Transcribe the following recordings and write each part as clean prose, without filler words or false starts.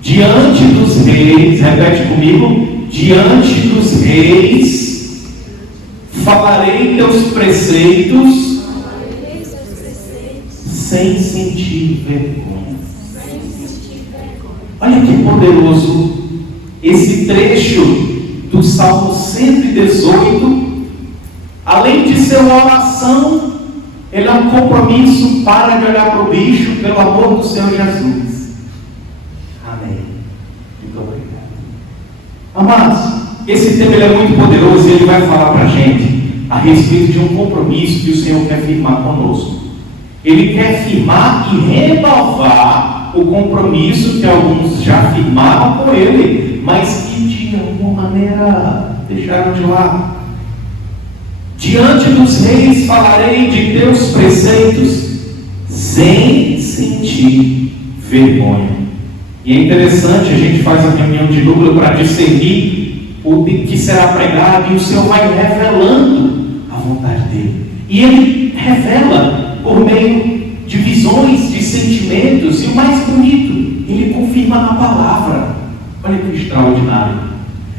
diante dos reis, repete comigo, diante dos reis, falarei teus preceitos, sem sentir vergonha. Olha que poderoso esse trecho do Salmo 118. Além de ser uma oração, ele é um compromisso. Para de olhar para o bicho, pelo amor do Senhor Jesus. Amém. Muito obrigado. Amados, esse tema ele é muito poderoso e ele vai falar para a gente a respeito de um compromisso que o Senhor quer firmar conosco. Ele quer firmar e renovar o compromisso que alguns já firmaram com Ele, mas que de alguma maneira deixaram de lado. Diante dos reis falarei de teus preceitos, sem sentir vergonha. E é interessante, a gente faz a reunião de núcleo para discernir o que será pregado, e o Senhor vai revelando a vontade dele. E Ele revela por meio de visões, de sentimentos, e o mais bonito, Ele confirma na palavra. Olha que extraordinário.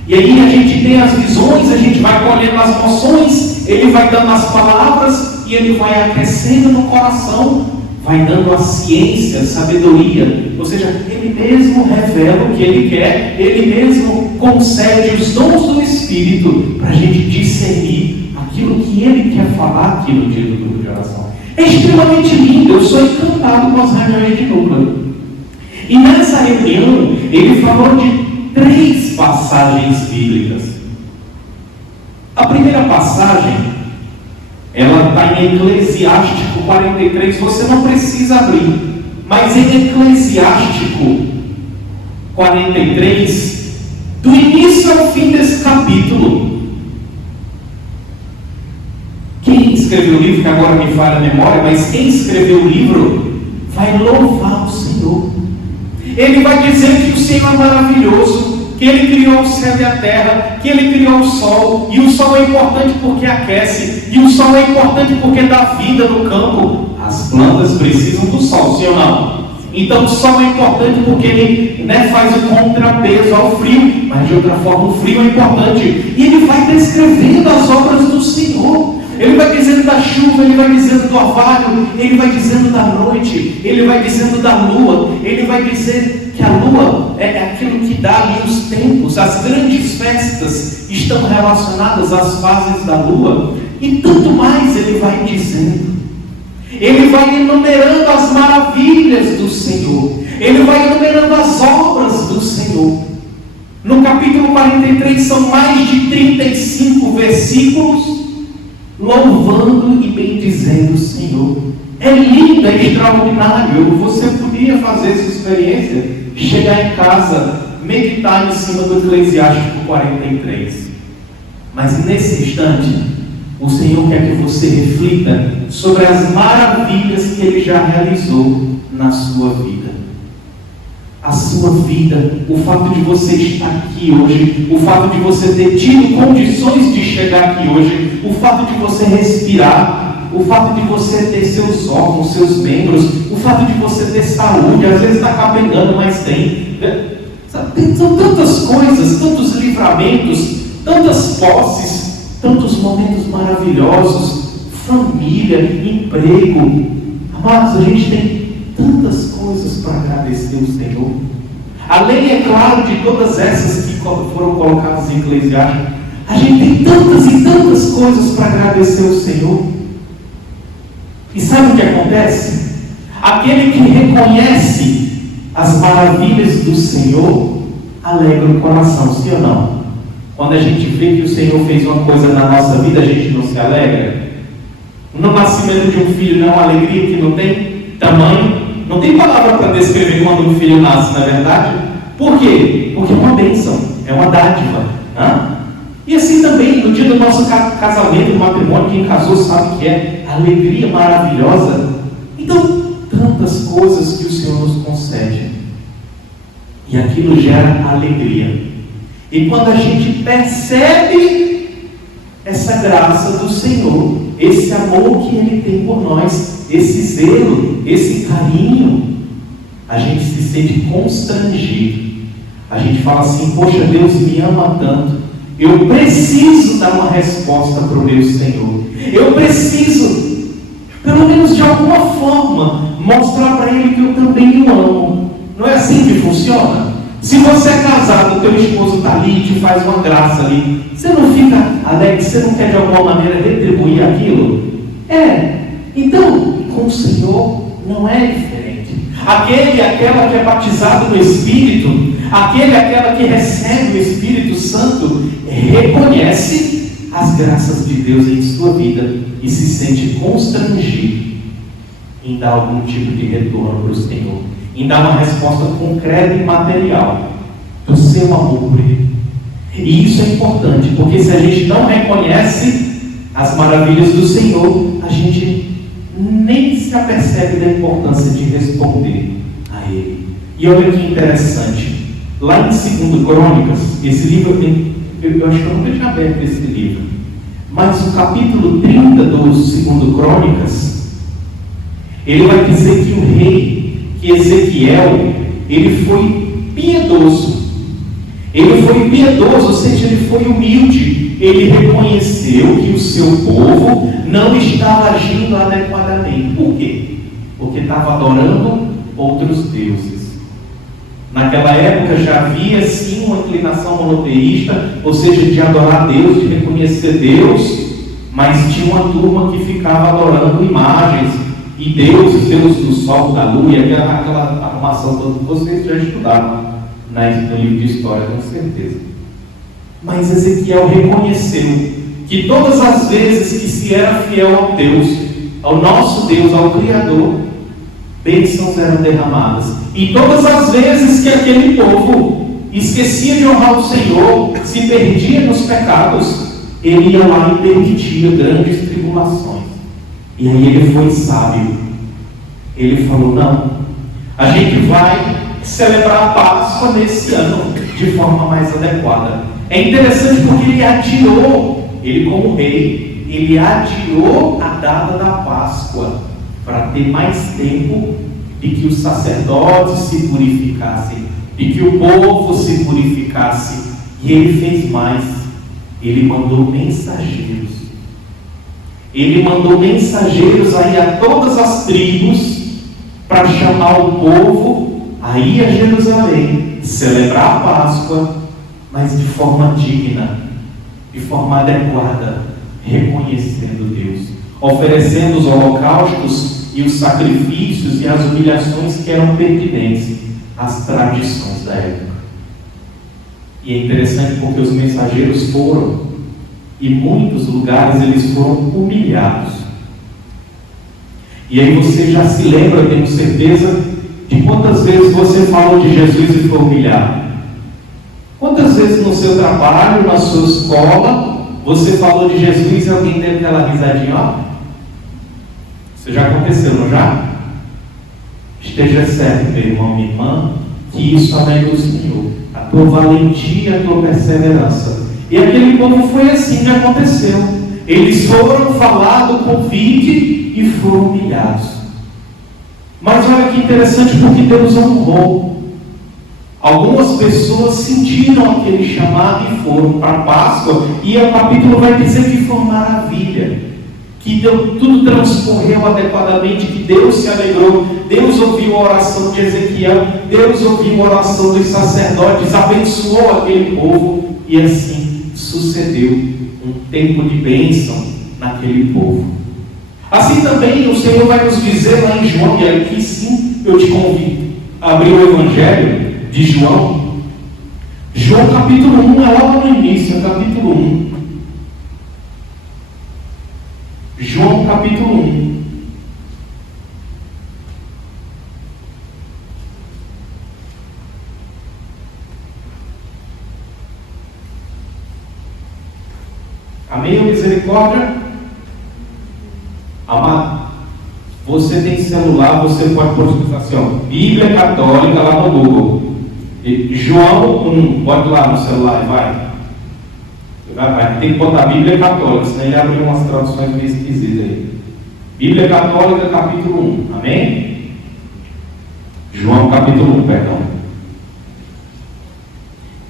E aí a gente tem as visões, a gente vai colhendo as emoções, Ele vai dando as palavras, e Ele vai aquecendo no coração, vai dando a ciência, a sabedoria. Ou seja, Ele mesmo revela o que Ele quer, Ele mesmo concede os dons do Espírito para a gente discernir aquilo que Ele quer falar aqui no dia do grupo de oração. É extremamente lindo, eu sou encantado com as reuniões de núcleo. E nessa reunião, ele falou de 3 passagens bíblicas. A primeira passagem, ela está em Eclesiástico 43, você não precisa abrir, mas em Eclesiástico 43, do início ao fim desse capítulo, quem escreveu o livro, que agora me falha a memória, mas quem escreveu o livro vai louvar o Senhor. Ele vai dizer que o Senhor é maravilhoso, que Ele criou o céu e a terra, que Ele criou o sol, e o sol é importante porque aquece, e o sol é importante porque dá vida no campo. As plantas precisam do sol, sim ou não? Então o sol é importante porque ele faz o contrapeso ao frio, mas de outra forma o frio é importante. E ele vai descrevendo as obras do Senhor. Ele vai dizendo da chuva, Ele vai dizendo do orvalho, Ele vai dizendo da noite, Ele vai dizendo da lua, Ele vai dizer que a lua é aquilo que dá ali os tempos, as grandes festas estão relacionadas às fases da lua, e tanto mais Ele vai dizendo. Ele vai enumerando as maravilhas do Senhor, Ele vai enumerando as obras do Senhor. No capítulo 43 são mais de 35 versículos, louvando e bendizendo o Senhor. É lindo, é extraordinário. Você podia fazer essa experiência, chegar em casa, meditar em cima do Eclesiástico 43. Mas nesse instante, o Senhor quer que você reflita sobre as maravilhas que Ele já realizou na sua vida. A sua vida, o fato de você estar aqui hoje, o fato de você ter tido condições de chegar aqui hoje, o fato de você respirar, o fato de você ter seus órgãos, seus membros, o fato de você ter saúde, às vezes está capengando, mas tem. São tantas coisas, tantos livramentos, tantas posses, tantos momentos maravilhosos, família, emprego. Amados, a gente tem tantas coisas para agradecer ao Senhor. Além, é claro, de todas essas que foram colocadas em Eclesiastes, a gente tem tantas e tantas coisas para agradecer ao Senhor. E sabe o que acontece? Aquele que reconhece as maravilhas do Senhor alegra o coração, sim ou não? Quando a gente vê que o Senhor fez uma coisa na nossa vida, a gente não se alegra? No nascimento de um filho não é uma alegria que não tem tamanho? Não tem palavra para descrever quando um filho nasce, não é verdade? Por quê? Porque é uma bênção, é uma dádiva. E assim também, no dia do nosso casamento, do matrimônio, quem casou sabe que é alegria maravilhosa. Então, tantas coisas que o Senhor nos concede. E aquilo gera alegria. E quando a gente percebe essa graça do Senhor, esse amor que Ele tem por nós, esse zelo, esse carinho, a gente se sente constrangido. A gente fala assim: poxa, Deus me ama tanto, eu preciso dar uma resposta para o meu Senhor. Eu preciso, pelo menos de alguma forma, mostrar para Ele que eu também o amo. Não é assim que funciona? Se você é casado, o teu esposo está ali e te faz uma graça ali, você não fica alegre, você não quer de alguma maneira retribuir aquilo? Então, com o Senhor não é diferente. Aquele e aquela que é batizado no Espírito, aquele e aquela que recebe o Espírito Santo, reconhece as graças de Deus em sua vida e se sente constrangido em dar algum tipo de retorno para o Senhor, em dar uma resposta concreta e material do seu amor por Ele. E isso é importante, porque se a gente não reconhece as maravilhas do Senhor, a gente nem se apercebe da importância de responder a Ele. E olha que interessante, lá em 2 Crônicas, esse livro eu acho que eu nunca tinha aberto esse livro, mas o capítulo 30 do 2 Crônicas, ele vai dizer que o rei, que Ezequiel, ele foi piedoso. Ele foi piedoso, ou seja, ele foi humilde. Ele reconheceu que o seu povo não estava agindo adequadamente. Por quê? Porque estava adorando outros deuses. Naquela época já havia sim uma inclinação monoteísta, ou seja, de adorar Deus, de reconhecer Deus, mas tinha uma turma que ficava adorando imagens e deuses, Deus do sol, da lua, e aquela arrumação toda que vocês já estudaram no livro de história, com certeza. Mas Ezequiel reconheceu que todas as vezes que se era fiel ao Deus, ao nosso Deus, ao Criador, bênçãos eram derramadas. E todas as vezes que aquele povo esquecia de honrar o Senhor, se perdia nos pecados, ele ia lá e permitia grandes tribulações. E aí ele foi sábio. Ele falou: não, a gente vai celebrar a Páscoa nesse ano de forma mais adequada. É interessante porque ele como rei, ele adiou a data da Páscoa para ter mais tempo de que os sacerdotes se purificassem, de que o povo se purificasse. E ele fez mais, ele mandou mensageiros. Ele mandou mensageiros aí a todas as tribos para chamar o povo a ir a Jerusalém, celebrar a Páscoa, mas de forma digna, de forma adequada, reconhecendo Deus, oferecendo os holocaustos e os sacrifícios e as humilhações que eram pertinentes às tradições da época. E é interessante porque os mensageiros foram, e em muitos lugares eles foram humilhados. E aí você já se lembra, eu tenho certeza, de quantas vezes você falou de Jesus e foi humilhado. Quantas vezes no seu trabalho, na sua escola, você falou de Jesus e alguém deu aquela risadinha, ó? Isso já aconteceu, não já? Esteja certo, meu irmão, minha irmã, que isso é do Senhor. A tua valentia, a tua perseverança. E aquele povo foi assim que aconteceu. Eles foram falar do convite e foram humilhados. Mas olha que interessante, porque Deus honrou. Algumas pessoas sentiram aquele chamado e foram para a Páscoa, e o capítulo vai dizer que foi uma maravilha, que tudo transcorreu adequadamente, que Deus se alegrou, Deus ouviu a oração de Ezequiel, Deus ouviu a oração dos sacerdotes, abençoou aquele povo, e assim sucedeu um tempo de bênção naquele povo. Assim também o Senhor vai nos dizer lá em João, e aqui sim eu te convido a abrir o Evangelho de João. João capítulo 1, é logo no início, é capítulo 1. João capítulo 1. Amém, misericórdia? Amado, você tem celular, você pode pôr assim, ó, Bíblia Católica lá no Google. João 1, pode ir lá no celular e vai. Tem que botar Bíblia Católica, senão ele abre umas traduções meio esquisitas aí. Bíblia Católica, capítulo 1, amém? João capítulo 1, perdão.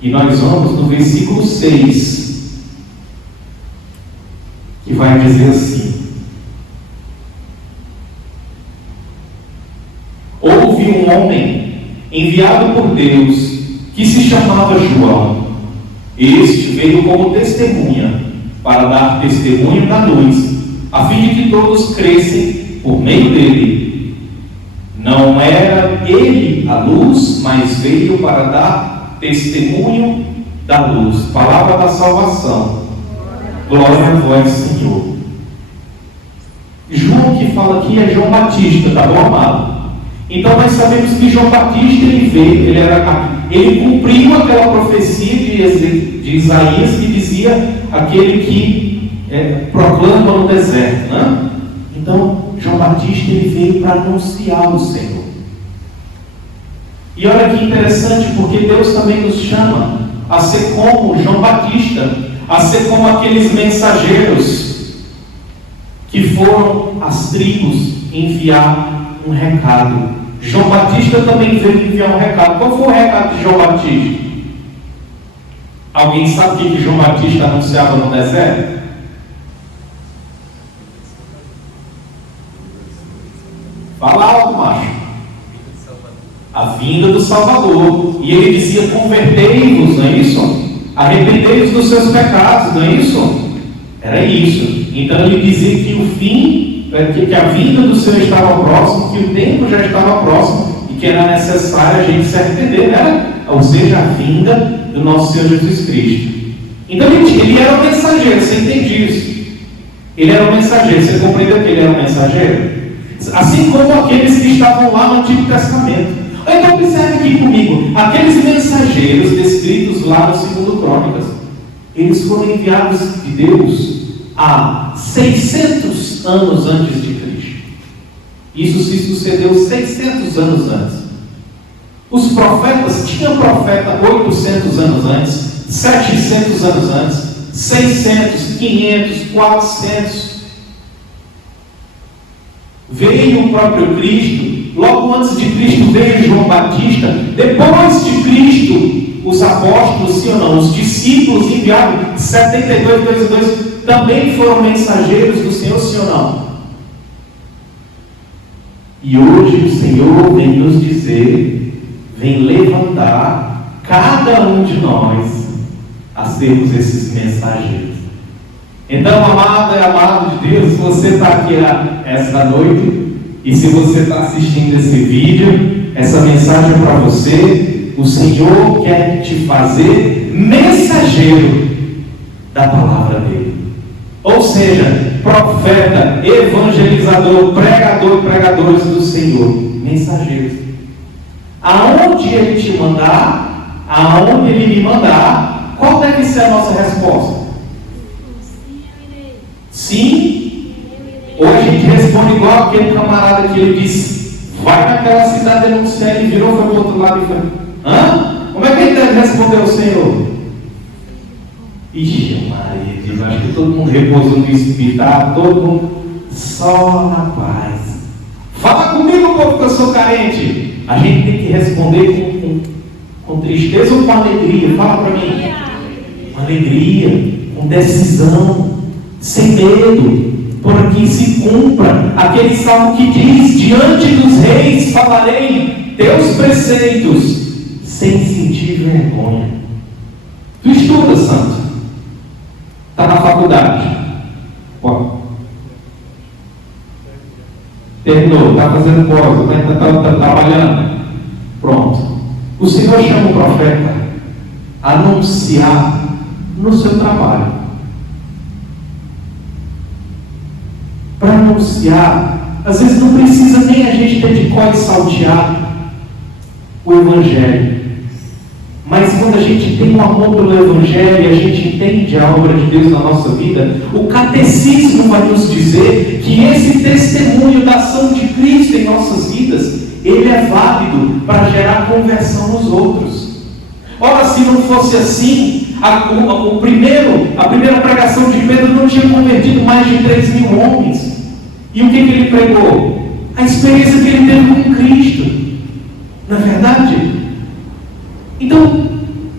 E nós vamos no versículo 6, que vai dizer assim: houve um homem enviado por Deus que se chamava João. Este veio como testemunha para dar testemunho da luz, a fim de que todos crescem por meio dele. Não era ele a luz, mas veio para dar testemunho da luz. Palavra da salvação. Glória a vós, Senhor. João que fala aqui é João Batista, tá bom, amado? Então nós sabemos que João Batista ele cumpriu aquela profecia de Isaías que dizia aquele que proclama no deserto, né? Então João Batista ele veio para anunciar o Senhor. E olha que interessante, porque Deus também nos chama a ser como João Batista, a ser como aqueles mensageiros que foram às tribos enviar um recado. João Batista também veio enviar um recado. Qual foi o recado de João Batista? Alguém sabe o que João Batista anunciava no deserto? Fala alto, macho. A vinda do Salvador. E ele dizia: convertei-vos, não é isso? Arrependei-vos dos seus pecados, não é isso? Era isso. Então ele dizia que o fim, que a vinda do Senhor estava próximo, que o tempo já estava próximo e que era necessário a gente se arrepender, né? Ou seja, a vinda do nosso Senhor Jesus Cristo. Então ele era um mensageiro, você entende isso? Ele era um mensageiro, você compreendeu que ele era um mensageiro? Assim como aqueles que estavam lá no Antigo Testamento. Então observe aqui comigo, aqueles mensageiros descritos lá no 2 Crônicas, eles foram enviados de Deus há 600 anos antes de Cristo. Isso se sucedeu 600 anos antes. Os profetas, tinham profeta 800 anos antes, 700 anos antes, 600, 500, 400. Veio o próprio Cristo, logo antes de Cristo veio João Batista, depois de Cristo, os apóstolos, sim ou não, os discípulos enviados, 72, 2 e 2, também foram mensageiros do Senhor, sim ou não? E hoje o Senhor vem nos dizer, vem levantar cada um de nós a sermos esses mensageiros. Então, amado e amado de Deus, se você está aqui esta noite, e se você está assistindo esse vídeo, essa mensagem é para você. O Senhor quer te fazer mensageiro da palavra dele. Ou seja, profeta, evangelizador, pregador e pregadores do Senhor, mensageiros. Aonde ele te mandar, aonde ele me mandar, qual deve ser a nossa resposta? Sim? Ou a gente responde igual aquele camarada que ele disse: vai naquela cidade denunciar, ele virou, foi para o outro lado e foi: hã? Como é que ele deve responder ao Senhor? Ixi, Maria, diz, acho que todo mundo repousou no Espírito, tá? Todo mundo só na paz. Fala comigo, povo, que eu sou carente. A gente tem que responder com tristeza ou com alegria? Fala para mim. Com alegria, com decisão, sem medo, por que se cumpra aquele salmo que diz: diante dos reis falarei teus preceitos, sem sentir vergonha. Tu estuda, santo? Está na faculdade? Bom, terminou, está fazendo pós, está trabalhando. Pronto. O Senhor chama o profeta a anunciar no seu trabalho. Para anunciar, às vezes não precisa nem a gente ter de cor e saltear o Evangelho. Mas quando a gente tem um amor pelo Evangelho e a gente entende a obra de Deus na nossa vida, o catecismo vai nos dizer que esse testemunho da ação de Cristo em nossas vidas, ele é válido para gerar conversão nos outros. Ora, se não fosse assim, a primeira pregação de Pedro não tinha convertido mais de 3.000 homens. E o que ele pregou? A experiência que ele teve com Cristo. Não é verdade? Então,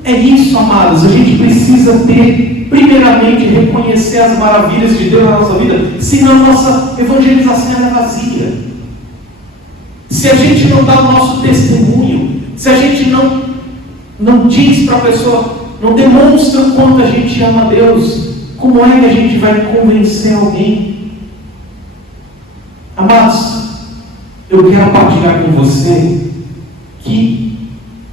é isso, amados. A gente precisa ter, primeiramente, reconhecer as maravilhas de Deus na nossa vida, senão a nossa evangelização é vazia. Se a gente não dá o nosso testemunho, se a gente não diz para a pessoa, não demonstra o quanto a gente ama a Deus, como é que a gente vai convencer alguém? Amados, eu quero partilhar com você que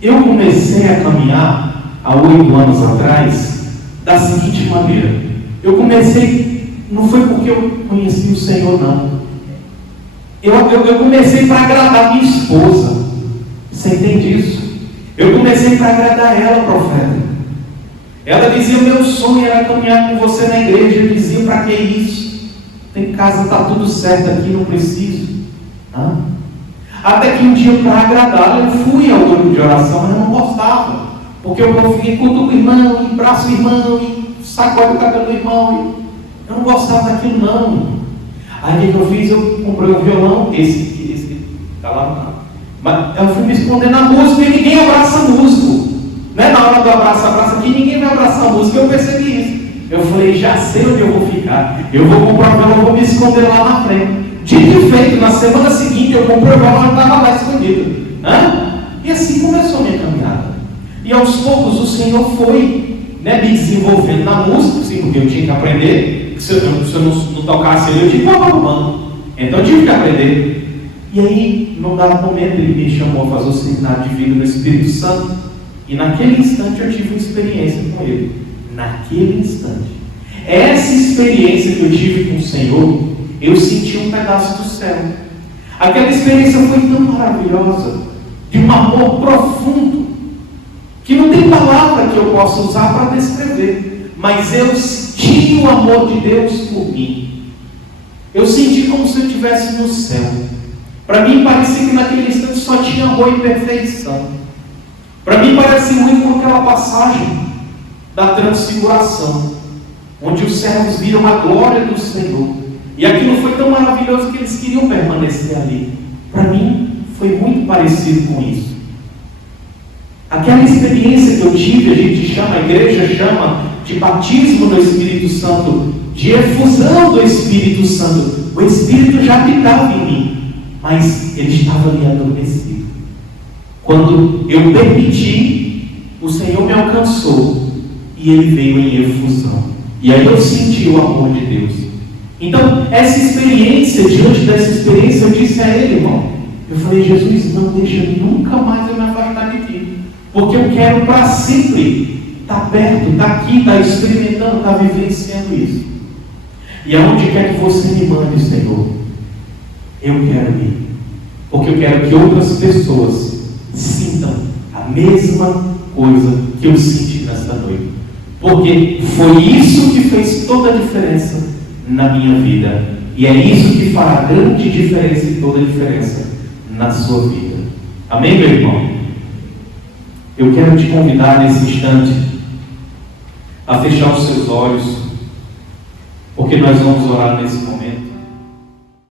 eu comecei a caminhar há 8 anos atrás da seguinte maneira. Eu comecei, não foi porque eu conheci o Senhor, não. Eu comecei para agradar minha esposa. Você entende isso? Eu comecei para agradar ela, profeta. Ela dizia: o meu sonho era caminhar com você na igreja. Eu dizia: para que isso? Tem casa, está tudo certo aqui, não preciso. Até que um dia, para agradá-la, eu fui ao grupo de oração, mas eu não gostava. Porque eu fiquei cutuco o irmão, e braço o irmão, e sacode o cabelo do irmão. Eu não gostava daquilo, não. Aí o que eu fiz? Eu comprei um violão, esse está lá. Mas eu fui me esconder na música, e ninguém abraça músico. Né? Na hora do abraço aqui, ninguém vai abraçar a música. Eu percebi isso. Eu falei: já sei onde eu vou ficar. Eu vou comprar o violão, vou me esconder lá na frente. Dito e feito, na semana seguinte eu comprei o violão e estava lá escondido. E assim começou a minha caminhada. E aos poucos o Senhor foi, me desenvolvendo na música, sim, porque eu tinha que aprender. Se eu não tocasse ali, eu tinha que voltar no banco. Então eu tive que aprender. E aí, num dado momento, ele me chamou a fazer o seminário de vida no Espírito Santo. E naquele instante eu tive uma experiência com ele. Naquele instante. Essa experiência que eu tive com o Senhor, eu senti um pedaço do céu. Aquela experiência foi tão maravilhosa, de um amor profundo, que não tem palavra que eu possa usar para descrever. Mas eu senti o amor de Deus por mim. Eu senti como se eu estivesse no céu. Para mim parecia que naquele instante só tinha amor e perfeição. Para mim parece muito com aquela passagem da transfiguração, onde os servos viram a glória do Senhor. E aquilo foi tão maravilhoso que eles queriam permanecer ali. Para mim foi muito parecido com isso. Aquela experiência que eu tive, a gente chama, a igreja chama de batismo no Espírito Santo, de efusão do Espírito Santo. O Espírito já habitava em mim, mas ele estava ali adormecido. Quando eu permiti, o Senhor me alcançou e ele veio em efusão. E aí eu senti o amor de Deus. Então, essa experiência, diante dessa experiência, eu disse a ele: irmão, eu falei: Jesus, não deixa nunca mais eu me afastar de ti, porque eu quero para sempre estar perto, estar aqui, estar experimentando, estar vivenciando isso. E aonde quer que você me mande, Senhor, eu quero ir, porque eu quero que outras pessoas sintam a mesma coisa que eu senti nesta noite, porque foi isso que fez toda a diferença na minha vida, e é isso que fará grande diferença e toda a diferença na sua vida. Amém, meu irmão? Eu quero te convidar nesse instante a fechar os seus olhos, porque nós vamos orar nesse momento.